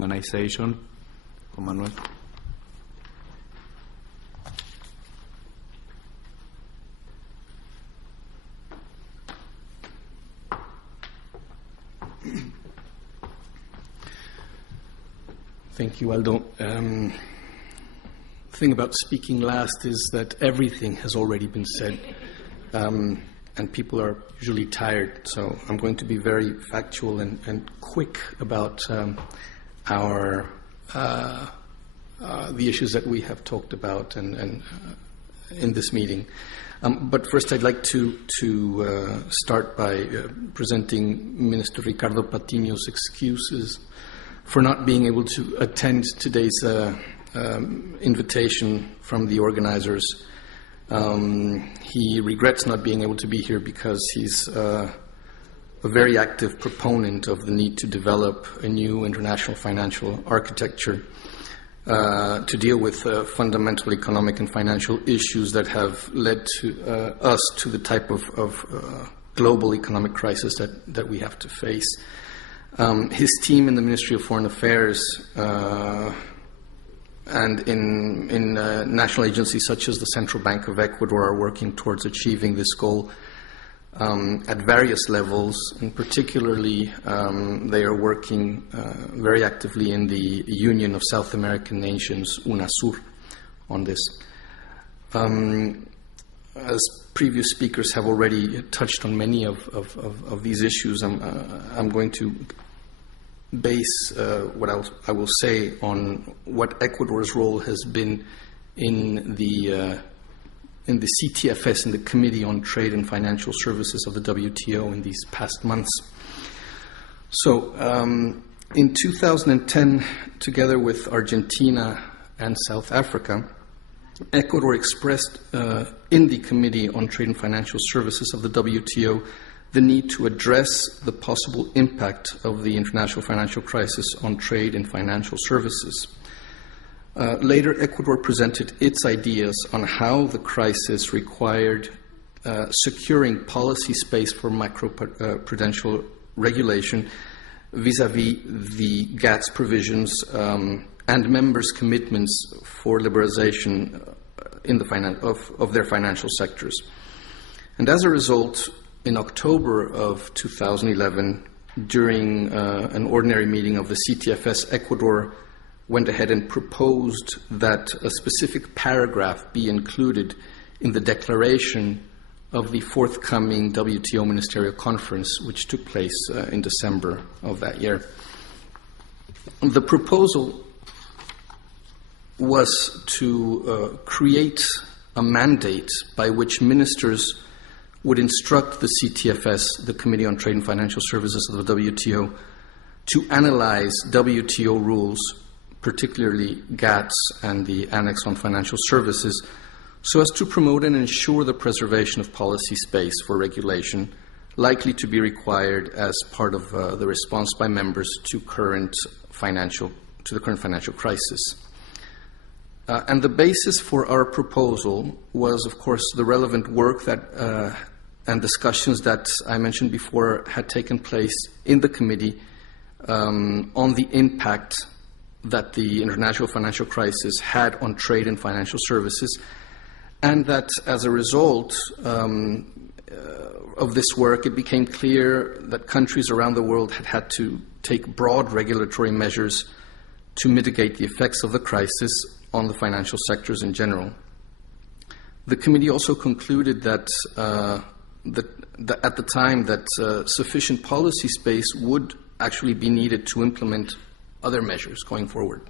Organization, Juan Manuel. Thank you, Aldo. The thing about speaking last is that everything has already been said, and people are usually tired. So I'm going to be very factual and quick about the issues that we have talked about and in this meeting. But first, I'd like to start by presenting Minister Ricardo Patiño's excuses for not being able to attend today's invitation from the organizers. He regrets not being able to be here because he's a very active proponent of the need to develop a new international financial architecture to deal with fundamental economic and financial issues that have led to us to the type of global economic crisis that we have to face. His team in the Ministry of Foreign Affairs and in national agencies such as the Central Bank of Ecuador are working towards achieving this goal at various levels, and particularly they are working very actively in the Union of South American Nations, UNASUR, on this. As previous speakers have already touched on many of these issues, I'm going to base what I will say on what Ecuador's role has been in the CTFS, in the Committee on Trade and Financial Services of the WTO in these past months. So, in 2010, together with Argentina and South Africa, Ecuador expressed in the Committee on Trade and Financial Services of the WTO the need to address the possible impact of the international financial crisis on trade and financial services. Later, Ecuador presented its ideas on how the crisis required securing policy space for macroprudential regulation vis-à-vis the GATS provisions and members' commitments for liberalization in of their financial sectors. And as a result, in October of 2011, during an ordinary meeting of the CTFS, Ecuador went ahead and proposed that a specific paragraph be included in the declaration of the forthcoming WTO Ministerial Conference, which took place in December of that year. The proposal was to create a mandate by which ministers would instruct the CTFS, the Committee on Trade and Financial Services of the WTO, to analyze WTO rules, particularly GATS and the Annex on Financial Services, so as to promote and ensure the preservation of policy space for regulation likely to be required as part of the response by members to the current financial crisis. And the basis for our proposal was, of course, the relevant work that and discussions that I mentioned before had taken place in the committee on the impact that the international financial crisis had on trade and financial services, and that as a result of this work, it became clear that countries around the world had to take broad regulatory measures to mitigate the effects of the crisis on the financial sectors in general. The committee also concluded that at the time that sufficient policy space would actually be needed to implement other measures going forward.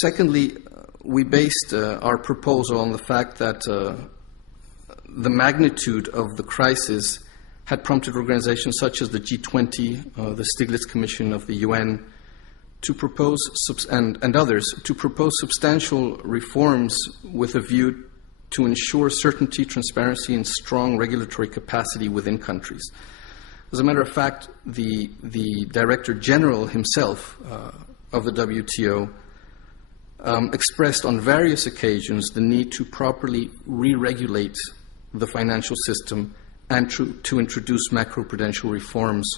Secondly, we based our proposal on the fact that the magnitude of the crisis had prompted organizations such as the G20, the Stiglitz Commission of the UN, to propose, and others, to propose substantial reforms with a view to ensure certainty, transparency, and strong regulatory capacity within countries. As a matter of fact, the Director General himself of the WTO expressed on various occasions the need to properly re-regulate the financial system and to introduce macroprudential reforms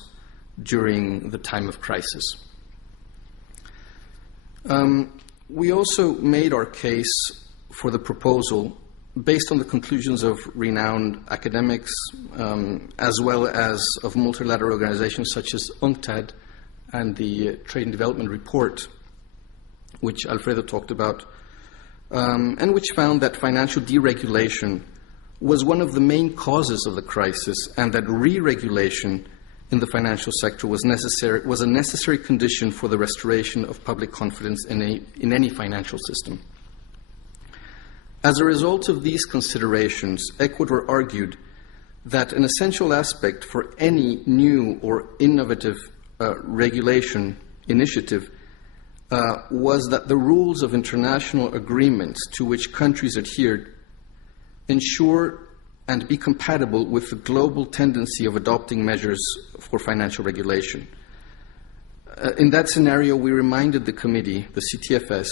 during the time of crisis. We also made our case for the proposal based on the conclusions of renowned academics, as well as of multilateral organizations such as UNCTAD and the Trade and Development Report, which Alfredo talked about, and which found that financial deregulation was one of the main causes of the crisis, and that re-regulation in the financial sector was a necessary condition for the restoration of public confidence in any financial system. As a result of these considerations, Ecuador argued that an essential aspect for any new or innovative regulation initiative was that the rules of international agreements to which countries adhered ensure and be compatible with the global tendency of adopting measures for financial regulation. In that scenario, we reminded the committee, the CTFS,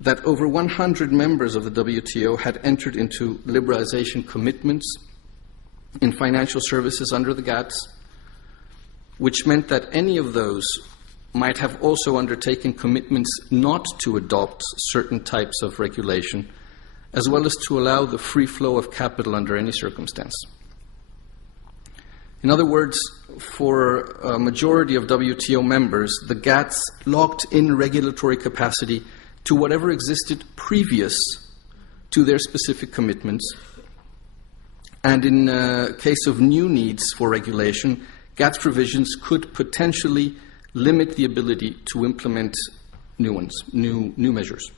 that over 100 members of the WTO had entered into liberalization commitments in financial services under the GATS, which meant that any of those might have also undertaken commitments not to adopt certain types of regulation, as well as to allow the free flow of capital under any circumstance. In other words, for a majority of WTO members, the GATS locked in regulatory capacity to whatever existed previous to their specific commitments. And in case of new needs for regulation, GATS provisions could potentially limit the ability to implement new measures.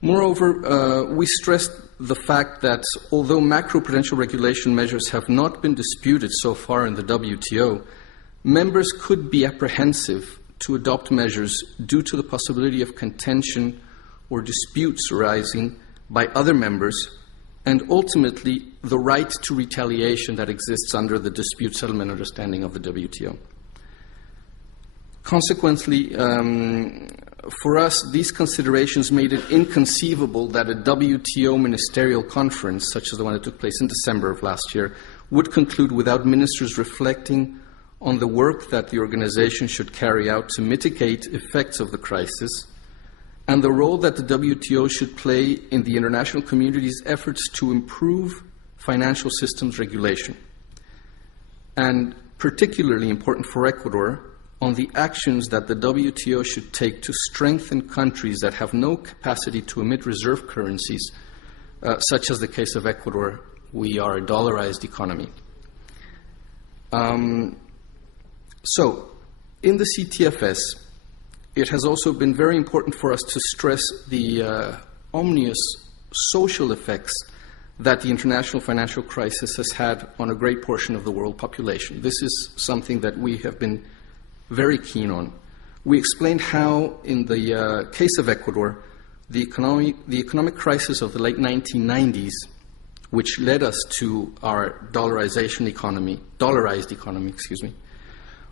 Moreover, we stressed the fact that although macroprudential regulation measures have not been disputed so far in the WTO, members could be apprehensive to adopt measures due to the possibility of contention or disputes arising by other members, and ultimately the right to retaliation that exists under the dispute settlement understanding of the WTO. Consequently, for us, these considerations made it inconceivable that a WTO ministerial conference, such as the one that took place in December of last year, would conclude without ministers reflecting on the work that the organization should carry out to mitigate effects of the crisis, and the role that the WTO should play in the international community's efforts to improve financial systems regulation. And particularly important for Ecuador, on the actions that the WTO should take to strengthen countries that have no capacity to emit reserve currencies, such as the case of Ecuador. We are a dollarized economy. So, in the CTFS, it has also been very important for us to stress the ominous social effects that the international financial crisis has had on a great portion of the world population. This is something that we have been very keen on. We explained how, in the case of Ecuador, the economic crisis of the late 1990s, which led us to our dollarized economy,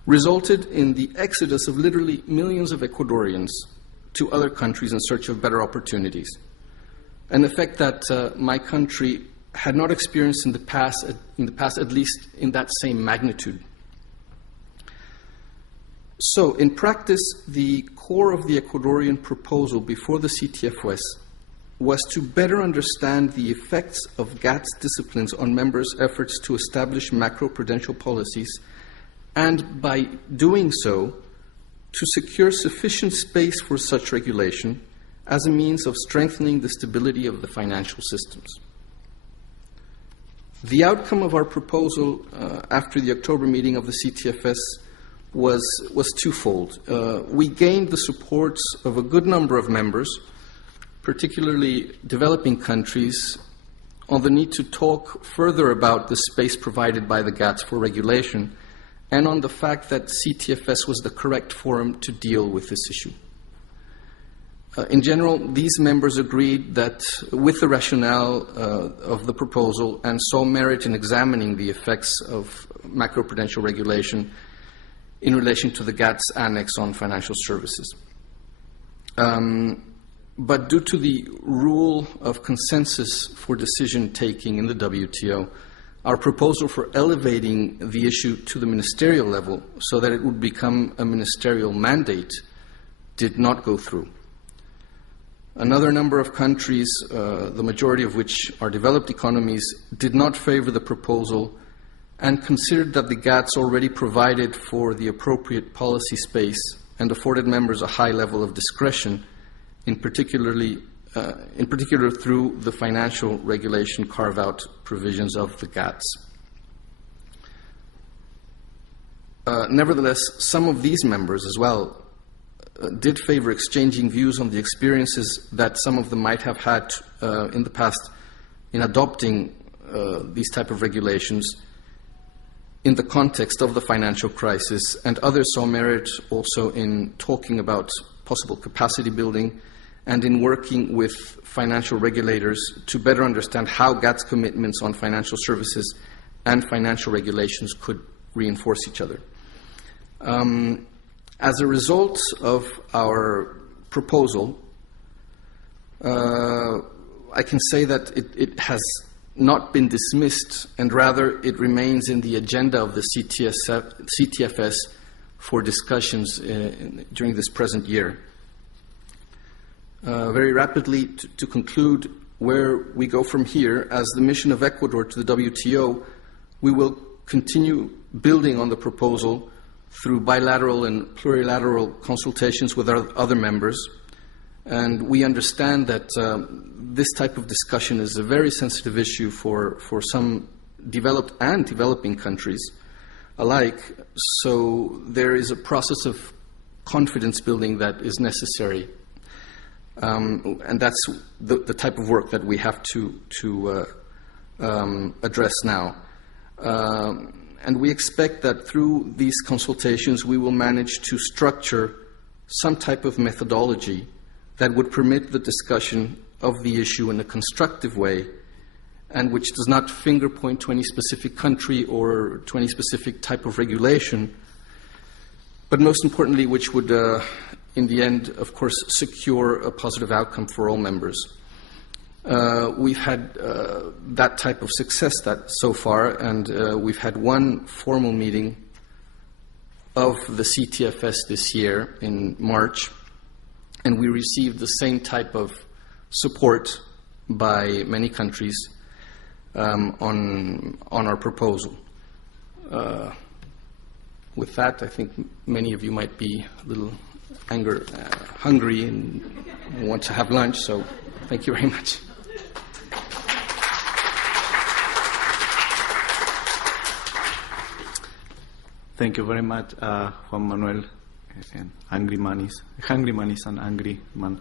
resulted in the exodus of literally millions of Ecuadorians to other countries in search of better opportunities, an effect that my country had not experienced in the past, at least in that same magnitude. So, in practice, the core of the Ecuadorian proposal before the CTFS was to better understand the effects of GATS disciplines on members' efforts to establish macroprudential policies, and by doing so, to secure sufficient space for such regulation as a means of strengthening the stability of the financial systems. The outcome of our proposal after the October meeting of the CTFS was twofold. We gained the supports of a good number of members, particularly developing countries, on the need to talk further about the space provided by the GATS for regulation, and on the fact that CTFS was the correct forum to deal with this issue. In general, these members agreed that with the rationale of the proposal and saw merit in examining the effects of macroprudential regulation in relation to the GATS Annex on financial services. But due to the rule of consensus for decision-taking in the WTO, our proposal for elevating the issue to the ministerial level so that it would become a ministerial mandate did not go through. Another number of countries, the majority of which are developed economies, did not favor the proposal and considered that the GATS already provided for the appropriate policy space and afforded members a high level of discretion, in particular through the financial regulation carve-out provisions of the GATS. Nevertheless, some of these members as well did favor exchanging views on the experiences that some of them might have had in the past in adopting these type of regulations in the context of the financial crisis, and others saw merit also in talking about possible capacity building and in working with financial regulators to better understand how GATS commitments on financial services and financial regulations could reinforce each other. As a result of our proposal, I can say that it has not been dismissed, and rather it remains in the agenda of the CTFS for discussions during this present year. Very rapidly, to conclude where we go from here, as the mission of Ecuador to the WTO, we will continue building on the proposal through bilateral and plurilateral consultations with our other members. And we understand that this type of discussion is a very sensitive issue for some developed and developing countries alike. So there is a process of confidence building that is necessary. And that's the type of work that we have to address now. And we expect that through these consultations we will manage to structure some type of methodology that would permit the discussion of the issue in a constructive way, and which does not finger point to any specific country or to any specific type of regulation, but most importantly, which would, in the end, of course, secure a positive outcome for all members. We've had that type of success so far, and we've had one formal meeting of the CTFS this year in March, and we received the same type of support by many countries on our proposal. With that, I think many of you might be a little hungry and want to have lunch, so thank you very much. Thank you very much, Juan Manuel. And hungry man is an angry man.